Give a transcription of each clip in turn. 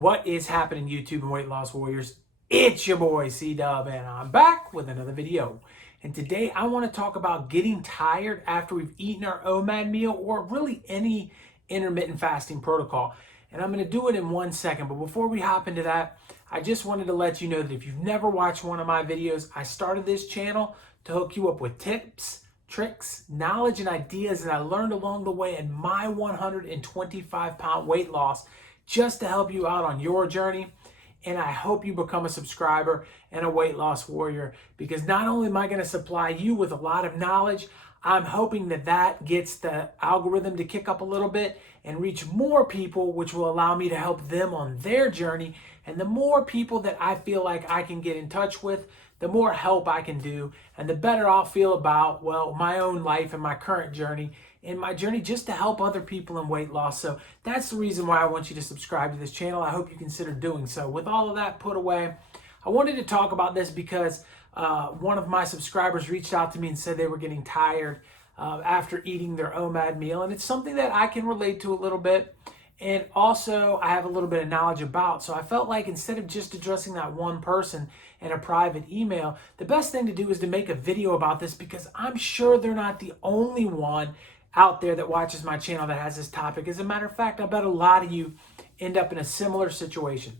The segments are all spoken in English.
What is happening, YouTube and weight loss warriors? It's your boy C-Dub, and I'm back with another video. And today I want to talk about getting tired after we've eaten our OMAD meal, or really any intermittent fasting protocol. And I'm going to do it in 1 second. But before we hop into that, I just wanted to let you know that if you've never watched one of my videos, I started this channel to hook you up with tips, tricks, knowledge, and ideas that I learned along the way in my 125-pound weight loss, just to help you out on your journey. And I hope you become a subscriber and a weight loss warrior, because not only am I going to supply you with a lot of knowledge, I'm hoping that that gets the algorithm to kick up a little bit and reach more people, which will allow me to help them on their journey. And the more people that I feel like I can get in touch with, the more help I can do, and the better I'll feel about, well, my own life and my current journey, and my journey just to help other people in weight loss. So that's the reason why I want you to subscribe to this channel. I hope you consider doing so. With all of that put away, I wanted to talk about this because one of my subscribers reached out to me and said they were getting tired after eating their OMAD meal, and it's something that I can relate to a little bit. And also, I have a little bit of knowledge about. So I felt like instead of just addressing that one person in a private email, the best thing to do is to make a video about this, because I'm sure they're not the only one out there that watches my channel that has this topic. As a matter of fact, I bet a lot of you end up in a similar situation.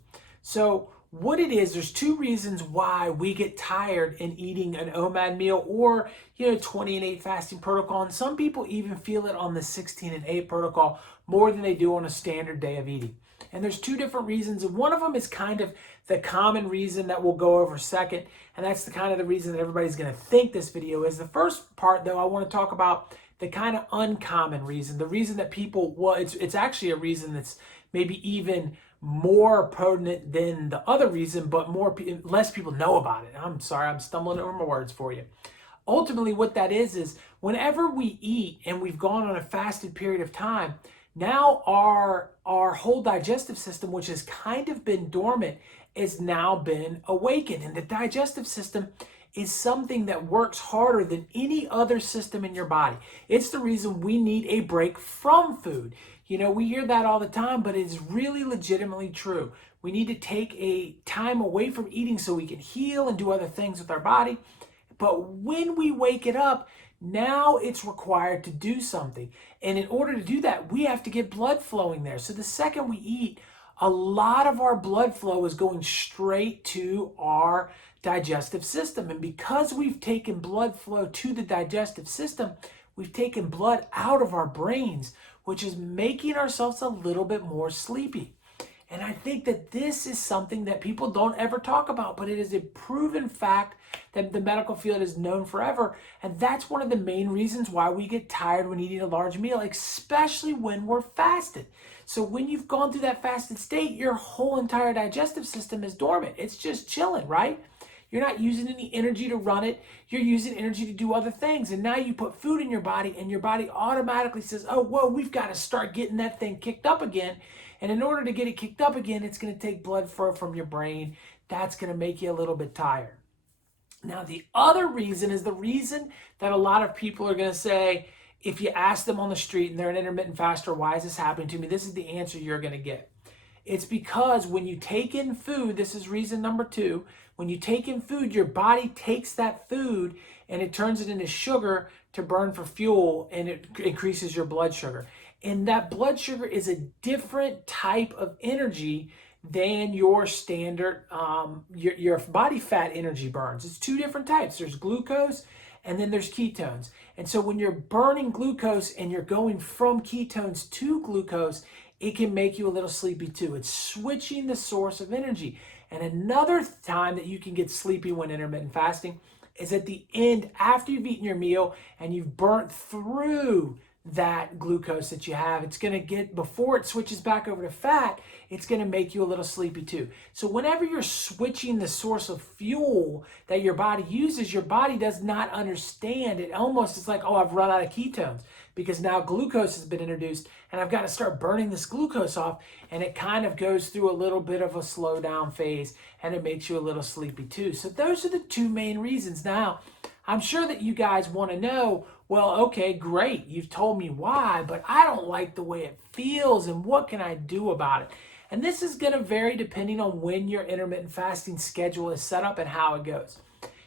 So what it is, there's two reasons why we get tired in eating an OMAD meal, or 20 and 8 fasting protocol. And some people even feel it on the 16 and 8 protocol more than they do on a standard day of eating. And there's two different reasons. And one of them is kind of the common reason that we'll go over second. And that's the kind of the reason that everybody's going to think this video is. The first part, though, I want to talk about the kind of uncommon reason, the reason that people, well, it's actually a reason that's maybe even more potent than the other reason, but less people know about it. I'm sorry, I'm stumbling over my words for you. Ultimately, what that is whenever we eat and we've gone on a fasted period of time, now our whole digestive system, which has kind of been dormant, has now been awakened. And the digestive system is something that works harder than any other system in your body. It's the reason we need a break from food. We hear that all the time, but it's really legitimately true. We need to take a time away from eating so we can heal and do other things with our body. But when we wake it up, now it's required to do something. And in order to do that, we have to get blood flowing there. So the second we eat, a lot of our blood flow is going straight to our digestive system. And because we've taken blood flow to the digestive system, we've taken blood out of our brains, which is making ourselves a little bit more sleepy. And I think that this is something that people don't ever talk about, but it is a proven fact that the medical field has known forever. And that's one of the main reasons why we get tired when eating a large meal, especially when we're fasted. So when you've gone through that fasted state, your whole entire digestive system is dormant. It's just chilling, right? You're not using any energy to run it. You're using energy to do other things. And now you put food in your body, and your body automatically says, oh, whoa, we've got to start getting that thing kicked up again. And in order to get it kicked up again, it's going to take blood flow from your brain. That's going to make you a little bit tired. Now, the other reason is the reason that a lot of people are going to say, if you ask them on the street and they're an intermittent faster, why is this happening to me? This is the answer you're going to get. It's because when you take in food, this is reason number two, when you take in food, your body takes that food and it turns it into sugar to burn for fuel, and it increases your blood sugar. And that blood sugar is a different type of energy than your standard, your body fat energy burns. It's two different types. There's glucose and then there's ketones. And so when you're burning glucose and you're going from ketones to glucose, it can make you a little sleepy too. It's switching the source of energy. And another time that you can get sleepy when intermittent fasting is at the end, after you've eaten your meal and you've burnt through that glucose that you have. It's going to get, before it switches back over to fat, it's going to make you a little sleepy too. So whenever you're switching the source of fuel that your body uses, your body does not understand. It almost is like, oh, I've run out of ketones because now glucose has been introduced and I've got to start burning this glucose off. And it kind of goes through a little bit of a slow down phase, and it makes you a little sleepy too. So those are the two main reasons. Now, I'm sure that you guys want to know, well, okay, great, you've told me why, but I don't like the way it feels, and what can I do about it? And this is going to vary depending on when your intermittent fasting schedule is set up and how it goes.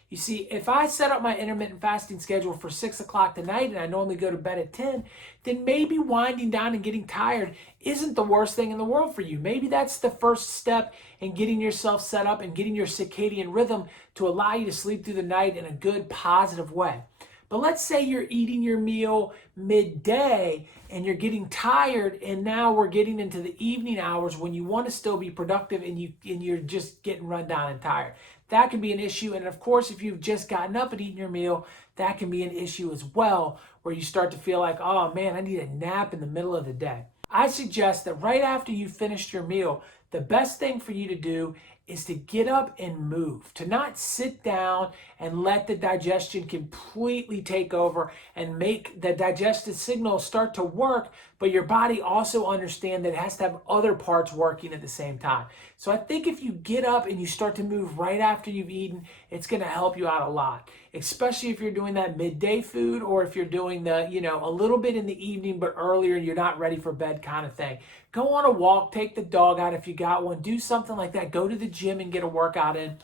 You see, if I set up my intermittent fasting schedule for 6 o'clock tonight and I normally go to bed at 10, then maybe winding down and getting tired isn't the worst thing in the world for you. Maybe that's the first step in getting yourself set up and getting your circadian rhythm to allow you to sleep through the night in a good, positive way. But let's say you're eating your meal midday and you're getting tired, and now we're getting into the evening hours when you want to still be productive and you're just getting run down and tired. That can be an issue. And of course, if you've just gotten up and eaten your meal, that can be an issue as well, where you start to feel like, oh man, I need a nap in the middle of the day. I suggest that right after you finished your meal, the best thing for you to do is to get up and move, to not sit down and let the digestion completely take over and make the digestive signals start to work, but your body also understand that it has to have other parts working at the same time. So I think if you get up and you start to move right after you've eaten, it's going to help you out a lot, especially if you're doing that midday food, or if you're doing the, a little bit in the evening but earlier and you're not ready for bed kind of thing. Go on a walk, take the dog out if you got one, do something like that. Go to the gym and get a workout in.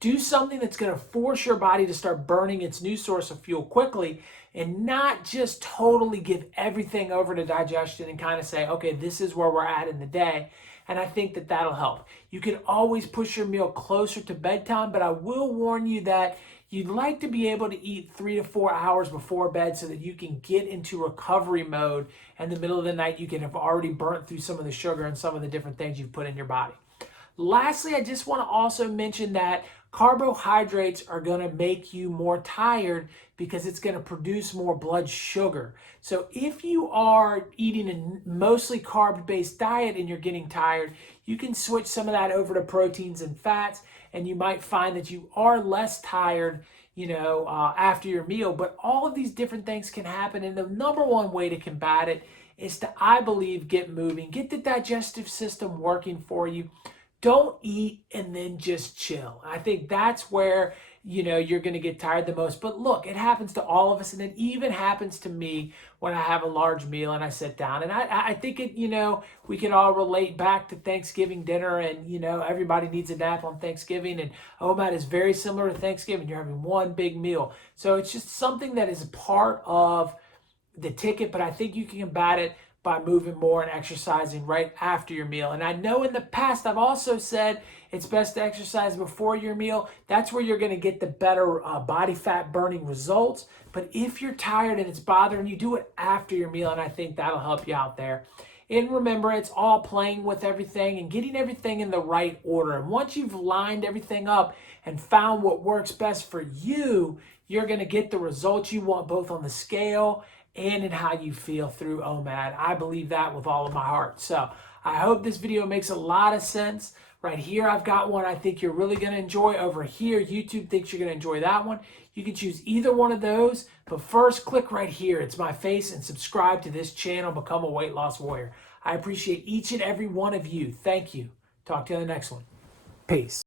Do something that's going to force your body to start burning its new source of fuel quickly, and not just totally give everything over to digestion and kind of say, okay, this is where we're at in the day. And I think that that'll help. You can always push your meal closer to bedtime, but I will warn you that you'd like to be able to eat 3 to 4 hours before bed so that you can get into recovery mode. In the middle of the night, you can have already burnt through some of the sugar and some of the different things you've put in your body. Lastly, I just want to also mention that carbohydrates are going to make you more tired because it's going to produce more blood sugar. So if you are eating a mostly carb-based diet and you're getting tired, you can switch some of that over to proteins and fats, and you might find that you are less tired, after your meal. But all of these different things can happen, and the number one way to combat it is to, I believe, get moving, get the digestive system working for you. Don't eat and then just chill. I think that's where, you're going to get tired the most. But look, it happens to all of us, and it even happens to me when I have a large meal and I sit down. And I think we can all relate back to Thanksgiving dinner, and, everybody needs a nap on Thanksgiving. And OMAD is very similar to Thanksgiving. You're having one big meal. So it's just something that is a part of the ticket, but I think you can combat it by moving more and exercising right after your meal. And I know in the past I've also said it's best to exercise before your meal. That's where you're going to get the better body fat burning results. But if you're tired and it's bothering you, do it after your meal, and I think that'll help you out there. And remember, it's all playing with everything and getting everything in the right order. And once you've lined everything up and found what works best for you, you're going to get the results you want, both on the scale and in how you feel through OMAD. I believe that with all of my heart. So I hope this video makes a lot of sense. Right here, I've got one I think you're really going to enjoy. Over here, YouTube thinks you're going to enjoy that one. You can choose either one of those, but first click right here. It's my face, and subscribe to this channel. Become a weight loss warrior. I appreciate each and every one of you. Thank you. Talk to you on the next one. Peace.